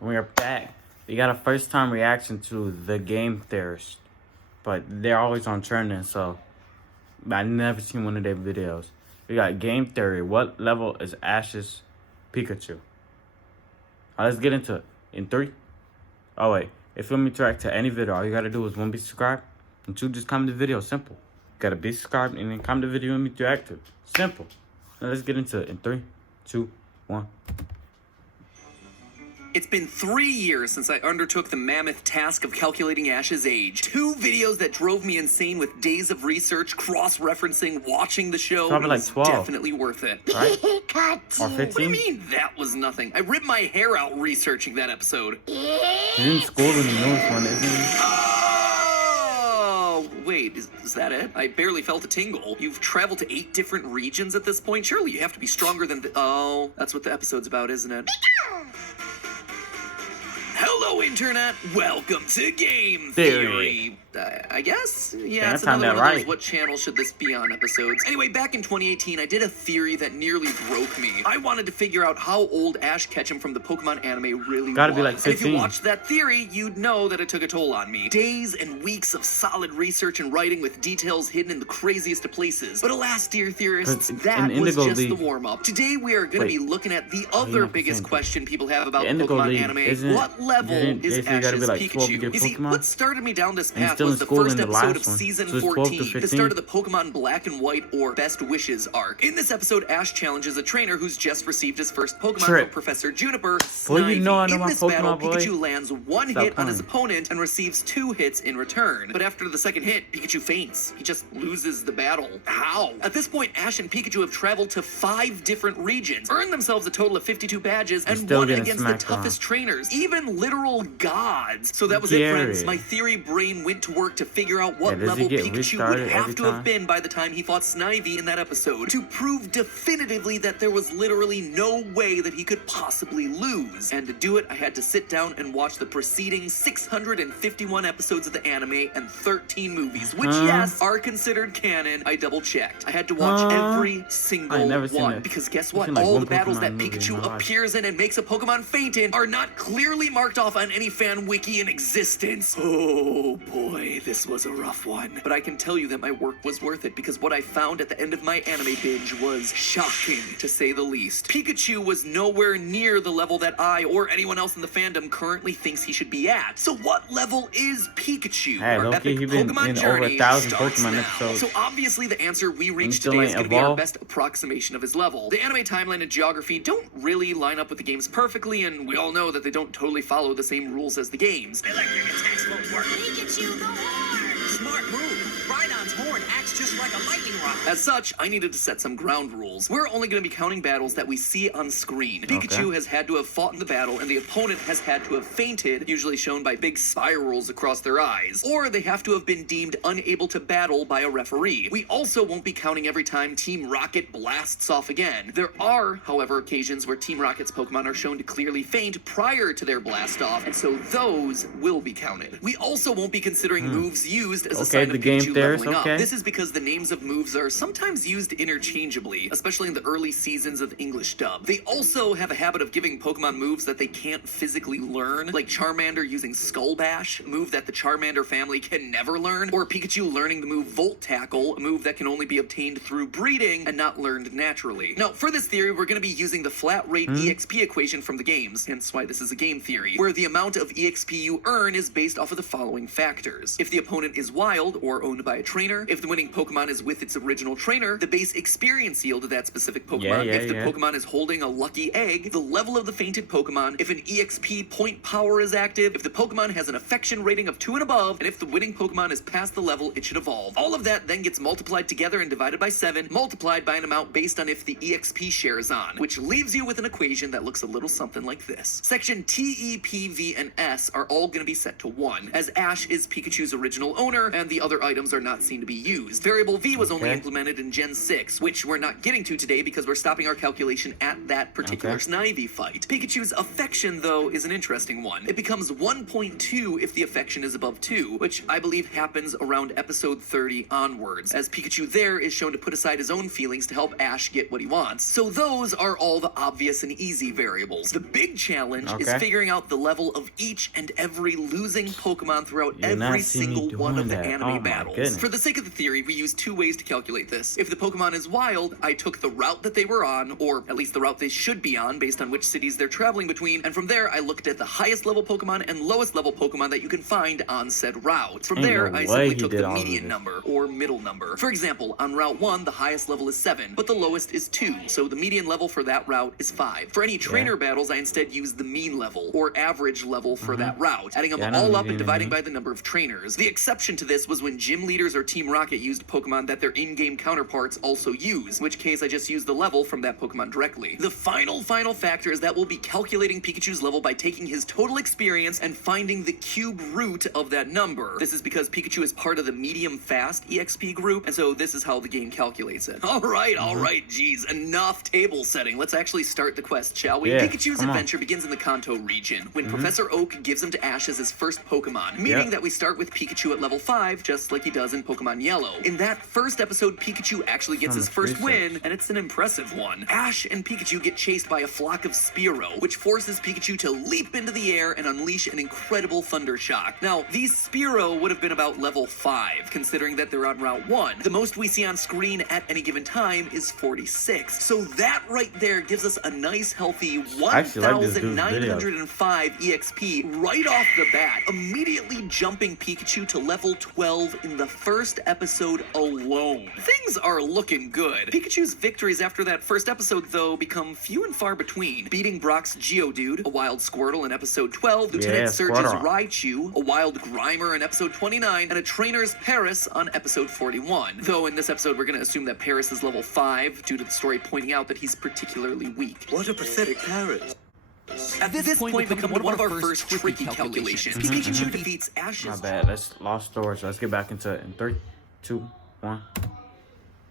We are back. We got a first time reaction to the game Theorists. But they're always on trending, so I never seen one of their videos. We got Game Theory. What level is Ash's Pikachu? Let's get into it. In 3. Oh wait. If you want me to react to any video, all you gotta do is 1, be subscribed, and 2, just comment the video. Simple. Gotta be subscribed and then comment the video you want me to react to. Simple. Now let's get into it. In 3, 2, 1. It's been 3 years since I undertook the mammoth task of calculating Ash's age. 2 videos that drove me insane with days of research, cross-referencing, watching the show. Probably like 12. Definitely worth it. Right? Or 15? What do you mean that was nothing? I ripped my hair out researching that episode. He's in school in the newest one, isn't he? Oh, wait, is that it? I barely felt a tingle. You've traveled to 8 different regions at this point? Surely you have to be stronger than oh, that's what the episode's about, isn't it? Hello, Internet! Welcome to Game Theory! I guess? Yeah, it's another one of those what channel should this be on episodes. Anyway, back in 2018, I did a theory that nearly broke me. I wanted to figure out how old Ash Ketchum from the Pokemon anime really Gotta was. Be like 15. And if you watched that theory, you'd know that it took a toll on me. Days and weeks of solid research and writing with details hidden in the craziest of places. But alas, dear theorists, that was just the warm-up. Today we are going to be looking at the other biggest question people have about the Pokemon anime. What level is Ash's Pikachu? You see, what started me down this path was the first episode of Season 14, the start of the Pokemon Black and White or Best Wishes arc. In this episode, Ash challenges a trainer who's just received his first Pokemon from Professor Juniper, Snivy. In this battle, Pikachu lands 1 hit on his opponent and receives 2 hits in return. But after the second hit, Pikachu faints. He just loses the battle. How? At this point, Ash and Pikachu have traveled to 5 different regions, earned themselves a total of 52 badges, and won against the toughest trainers, even literal gods. So that was it, friends. My theory brain went to work to figure out what level Pikachu would have to have been by the time he fought Snivy in that episode to prove definitively that there was literally no way that he could possibly lose. And to do it, I had to sit down and watch the preceding 651 episodes of the anime and 13 movies, which, yes, are considered canon. I double-checked. I had to watch every single one, because guess what? All the battles that Pikachu appears in and makes a Pokemon faint in are not clearly marked off on any fan wiki in existence. Oh boy, this was a rough one. But I can tell you that my work was worth it, because what I found at the end of my anime binge was shocking, to say the least. Pikachu was nowhere near the level that I or anyone else in the fandom currently thinks he should be at. So what level is Pikachu? Our epic Pokemon journey starts now. So obviously the answer we reached today is going to be our best approximation of his level. The anime timeline and geography don't really line up with the games perfectly, and we all know that they don't totally follow the same rules as the games. Electric attacks won't work. Pikachu, the horn! Smart move. Rhydon's horn acts just like a lightning rod. As such, I needed to set some ground rules. We're only going to be counting battles that we see on screen. Pikachu has had to have fought in the battle, and the opponent has had to have fainted, usually shown by big spirals across their eyes. Or they have to have been deemed unable to battle by a referee. We also won't be counting every time Team Rocket blasts off again. There are, however, occasions where Team Rocket's Pokemon are shown to clearly faint prior to their blast off, and so those will be counted. We also won't be considering moves used as a sign of Pikachu leveling up. This is because the names of moves are sometimes used interchangeably, especially in the early seasons of English dub. They also have a habit of giving Pokemon moves that they can't physically learn, like Charmander using Skull Bash, a move that the Charmander family can never learn, or Pikachu learning the move Volt Tackle, a move that can only be obtained through breeding and not learned naturally. Now, for this theory, we're going to be using the flat rate EXP equation from the games, hence why this is a game theory, where the amount of EXP you earn is based off of the following factors. If the opponent is wild or owned by a trainer, if the winning Pokemon is with its original trainer, the base experience yield of that specific Pokemon, if the Pokemon is holding a lucky egg, the level of the fainted Pokemon, if an EXP point power is active, if the Pokemon has an affection rating of 2 and above, and if the winning Pokemon is past the level it should evolve. All of that then gets multiplied together and divided by 7, multiplied by an amount based on if the EXP share is on, which leaves you with an equation that looks a little something like this. Section T, E, P, V, and S are all going to be set to 1, as Ash is Pikachu's original owner, and the other items are not seen to be used. Variable V was only implemented in Gen 6, which we're not getting to today because we're stopping our calculation at that particular Snivy fight. Pikachu's affection, though, is an interesting one. It becomes 1.2 if the affection is above 2, which I believe happens around episode 30 onwards, as Pikachu there is shown to put aside his own feelings to help Ash get what he wants. So those are all the obvious and easy variables. The big challenge is figuring out the level of each and every losing Pokemon throughout every single one of the anime battles. For the sake of the theory, we use two ways to calculate this. If the Pokemon is wild, I took the route that they were on, or at least the route they should be on based on which cities they're traveling between, and from there I looked at the highest level Pokemon and lowest level Pokemon that you can find on said route. From there, I simply took the median number, or middle number. For example, on Route 1, the highest level is 7, but the lowest is 2, so the median level for that route is 5. For any trainer battles, I instead used the mean level, or average level for that route, adding them all up and dividing by the number of trainers. The exception to this was when gym leaders or Team Rocket used Pokemon that their in-game counterparts also use, in which case I just used the level from that Pokemon directly. The final factor is that we'll be calculating Pikachu's level by taking his total experience and finding the cube root of that number. This is because Pikachu is part of the medium-fast EXP group, and so this is how the game calculates it. Alright, geez, enough table setting. Let's actually start the quest, shall we? Pikachu's adventure begins in the Kanto region, when Professor Oak gives him to Ash as his first Pokemon, meaning that we start with Pikachu at level 5, just like he does in Pokemon Yellow. In that first episode, Pikachu actually gets his first win, and it's an impressive one. Ash and Pikachu get chased by a flock of Spearow, which forces Pikachu to leap into the air and unleash an incredible Thunder Shock. Now, these Spearow would have been about level 5, considering that they're on Route 1. The most we see on screen at any given time is 46. So that right there gives us a nice healthy 1,905 EXP right off the bat, immediately jumping Pikachu to level 12 in the first episode alone. Things are looking good. Pikachu's victories after that first episode, though, become few and far between, beating Brock's Geodude, a wild Squirtle in episode 12, Lieutenant Surge's Raichu, a wild Grimer in episode 29, and a Trainer's Paris on episode 41. Though in this episode we're going to assume that Paris is level 5 due to the story pointing out that he's particularly weak. What a pathetic Paris. At this point, we come to one of our first tricky calculations. Pikachu defeats Ash's... My bad, that's lost storage. Let's get back into it in 3, 2, 1.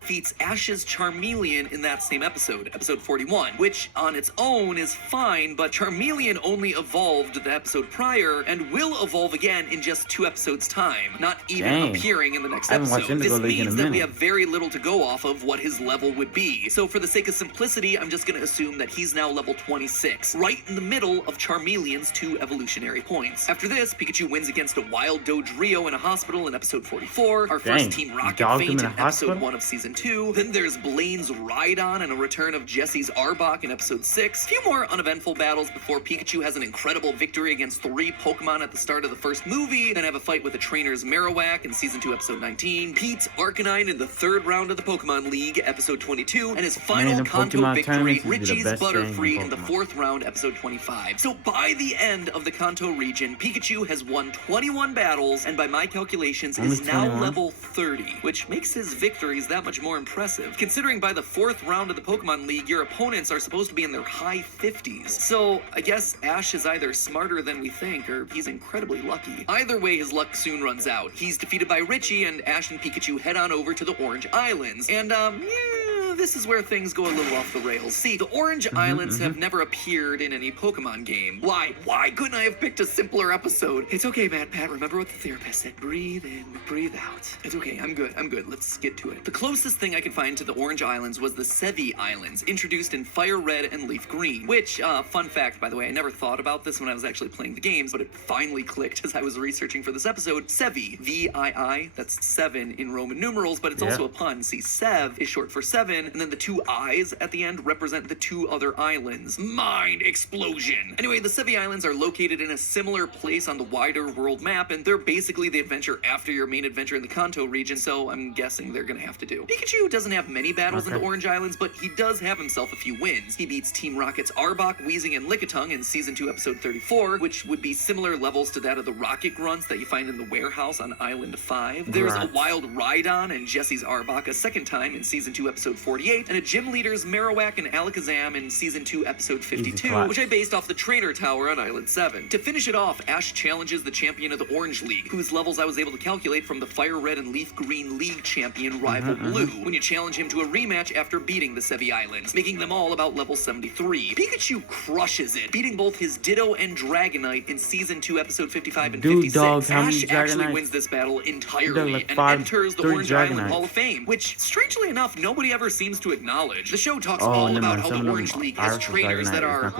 Defeats Ash's Charmeleon in that same episode, episode 41, which on its own is fine, but Charmeleon only evolved the episode prior and will evolve again in just 2 episodes' time, not even appearing in the next episode. This means that we have very little to go off of what his level would be. So for the sake of simplicity, I'm just going to assume that he's now level 26, right in the middle of Charmeleon's 2 evolutionary points. After this, Pikachu wins against a wild Dodrio in a hospital in episode 44, our first Team Rocket feint in episode 1 of season 2. Then there's Blaine's Rhydon and a return of Jesse's Arbok in episode 6. A few more uneventful battles before Pikachu has an incredible victory against 3 Pokemon at the start of the first movie, then have a fight with the trainer's Marowak in season 2 episode 19, Pete's Arcanine in the 3rd round of the Pokemon League episode 22, and his final Kanto victory, Richie's Butterfree in the 4th round episode 25. So by the end of the Kanto region, Pikachu has won 21 battles, and by my calculations is now level 30, which makes his victories that much more impressive, considering by the 4th round of the Pokemon League, your opponents are supposed to be in their high 50s. So I guess Ash is either smarter than we think, or he's incredibly lucky. Either way, his luck soon runs out. He's defeated by Richie, and Ash and Pikachu head on over to the Orange Islands. And, this is where things go a little off the rails. See, the Orange Islands have never appeared in any Pokemon game. Why couldn't I have picked a simpler episode? It's okay, Pat. Remember what the therapist said. Breathe in, breathe out. It's okay, I'm good. Let's get to it. The closest thing I could find to the Orange Islands was the Sevi Islands, introduced in Fire Red and Leaf Green, which, fun fact, by the way, I never thought about this when I was actually playing the games, but it finally clicked as I was researching for this episode. Sevi, V-I-I, that's 7 in Roman numerals, but it's also a pun. See, Sev is short for 7, and then the 2 I's at the end represent the 2 other islands. Mind explosion! Anyway, the Sevi Islands are located in a similar place on the wider world map, and they're basically the adventure after your main adventure in the Kanto region, so I'm guessing they're gonna have to do. Pikachu doesn't have many battles in the Orange Islands, but he does have himself a few wins. He beats Team Rocket's Arbok, Weezing, and Lickitung in Season 2, Episode 34, which would be similar levels to that of the Rocket Grunts that you find in the warehouse on Island 5. There's a wild Rhydon and Jesse's Arbok a second time in Season 2, Episode 40, 48, and a gym leader's Marowak and Alakazam in Season 2, Episode 52, which I based off the Trainer Tower on Island 7. To finish it off, Ash challenges the champion of the Orange League, whose levels I was able to calculate from the Fire Red and Leaf Green League champion Rival Blue, when you challenge him to a rematch after beating the Sevi Islands, making them all about level 73. Pikachu crushes it, beating both his Ditto and Dragonite in Season 2, Episode 55 and 56. Ash actually wins this battle entirely and enters the Orange Island Hall of Fame, which, strangely enough, nobody ever seems to acknowledge. The show talks all about how the Orange League has trainers that are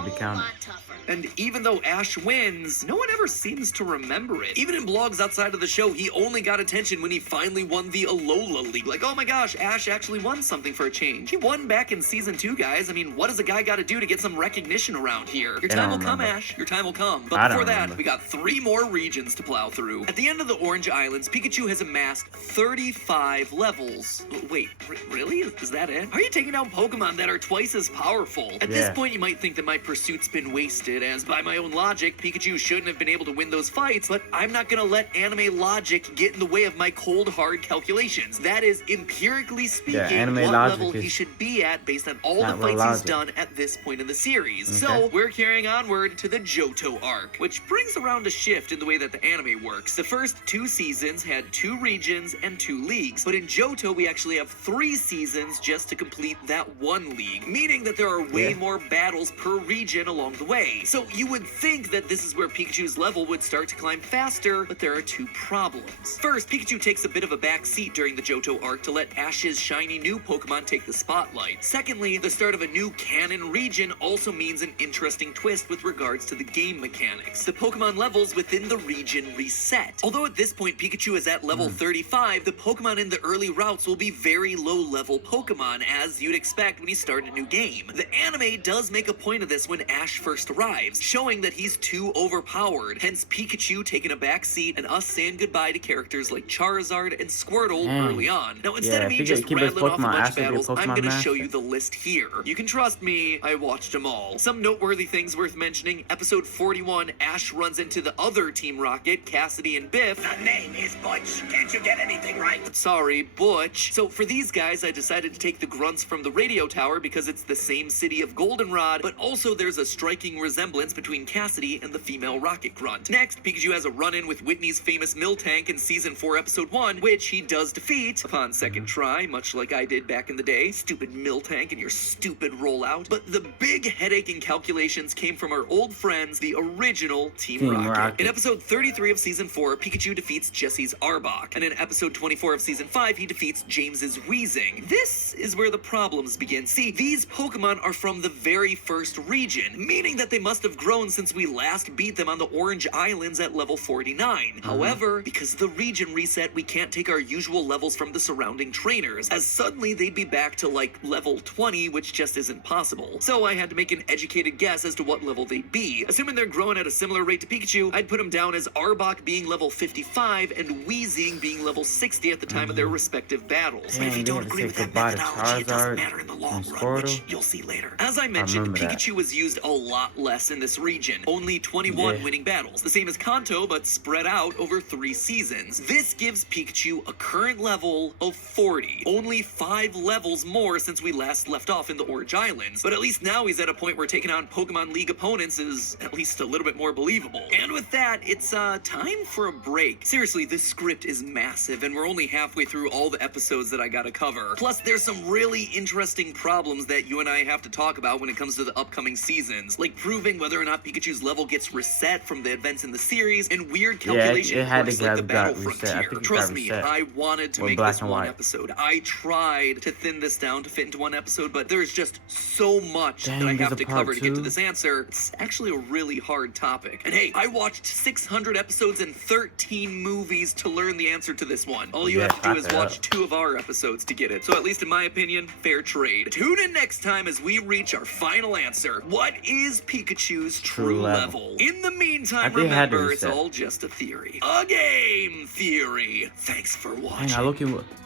and even though Ash wins, no one ever seems to remember it. Even in blogs outside of the show, he only got attention when he finally won the Alola League. Like, oh my gosh, Ash actually won something for a change. He won back in Season 2, guys. I mean, what does a guy got to do to get some recognition around here? Your time will come, Ash. Your time will come. But before that, we got 3 more regions to plow through. At the end of the Orange Islands, Pikachu has amassed 35 levels. Wait, really? Is that it? Are you taking down Pokemon that are twice as powerful? At this point, you might think that my pursuit's been wasted, as by my own logic, Pikachu shouldn't have been able to win those fights, but I'm not gonna let anime logic get in the way of my cold, hard calculations. That is, empirically speaking, what level he should be at based on all the fights he's done at this point in the series. So, we're carrying onward to the Johto arc, which brings around a shift in the way that the anime works. The first 2 seasons had 2 regions and 2 leagues, but in Johto, we actually have 3 seasons just to complete that 1 league, meaning that there are way more battles per region along the way. So, you would think that this is where Pikachu's level would start to climb faster, but there are 2 problems. First, Pikachu takes a bit of a back seat during the Johto arc to let Ash's shiny new Pokemon take the spotlight. Secondly, the start of a new canon region also means an interesting twist with regards to the game mechanics. The Pokemon levels within the region reset. Although at this point Pikachu is at level 35, the Pokemon in the early routes will be very low-level Pokemon, as you'd expect when you start a new game. The anime does make a point of this when Ash first arrives, showing that he's too overpowered, hence Pikachu taking a back seat and us saying goodbye to characters like Charizard and Squirtle early on. Now, instead of me just rattling off a bunch of battles, I'm going to show you the list here. You can trust me, I watched them all. Some noteworthy things worth mentioning: Episode 41, Ash runs into the other Team Rocket, Cassidy and Biff. The name is Butch. Can't you get anything right? Sorry, Butch. So for these guys, I decided to take the grunts from the radio tower because it's the same city of Goldenrod, but also there's a striking resemblance between Cassidy and the female rocket grunt. Next, Pikachu has a run-in with Whitney's famous Miltank in Season 4, Episode 1, which he does defeat upon second try, much like I did back in the day. Stupid Miltank and your stupid rollout. But the big headache in calculations came from our old friends, the original Team Rocket. In Episode 33 of Season 4, Pikachu defeats Jesse's Arbok, and in Episode 24 of Season 5, he defeats James's Weezing. This is where the problems begin. See, these Pokemon are from the very first region, meaning that they must have grown since we last beat them on the Orange Islands at level 49. However, because the region reset, we can't take our usual levels from the surrounding trainers, as suddenly they'd be back to like level 20, which just isn't possible. So I had to make an educated guess as to what level they'd be. Assuming they're growing at a similar rate to Pikachu, I'd put them down as Arbok being level 55 and Weezing being level 60 at the time of their respective battles. But if you don't agree with that methodology, it doesn't matter in the long run, which you'll see later. As I mentioned, Pikachu was used a lot less in this region, only 21 winning battles, the same as Kanto, but spread out over 3 seasons. This gives Pikachu a current level of 40, only 5 levels more since we last left off in the Orange Islands, but at least now he's at a point where taking on Pokemon League opponents is at least a little bit more believable. And with that, it's time for a break. Seriously, this script is massive, and we're only halfway through all the episodes that I gotta cover. Plus, there's some really interesting problems that you and I have to talk about when it comes to the upcoming seasons, like proving whether or not Pikachu's level gets reset from the events in the series, and weird calculation quirks like the Battle Frontier. Trust me, I wanted to make this one episode. I tried to thin this down to fit into one episode, but there's just so much that I have to cover to get to this answer. It's actually a really hard topic. And hey, I watched 600 episodes and 13 movies to learn the answer to this one. All you have to do is watch 2 of our episodes to get it. So at least in my opinion, fair trade. Tune in next time as we reach our final answer. What is Pikachu's true level? In the meantime, remember, it's all just a theory. A game theory. Thanks for watching.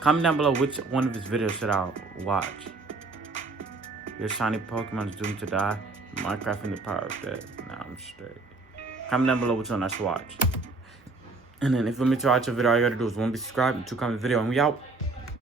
Comment down below which one of his videos should I watch. Your shiny Pokemon is doomed to die. Minecraft in the power of death. Nah, I'm straight. Comment down below which one I should watch. And then if you want me to watch a video, all you gotta do is 1, be subscribed, and 2, comment the video, and we out.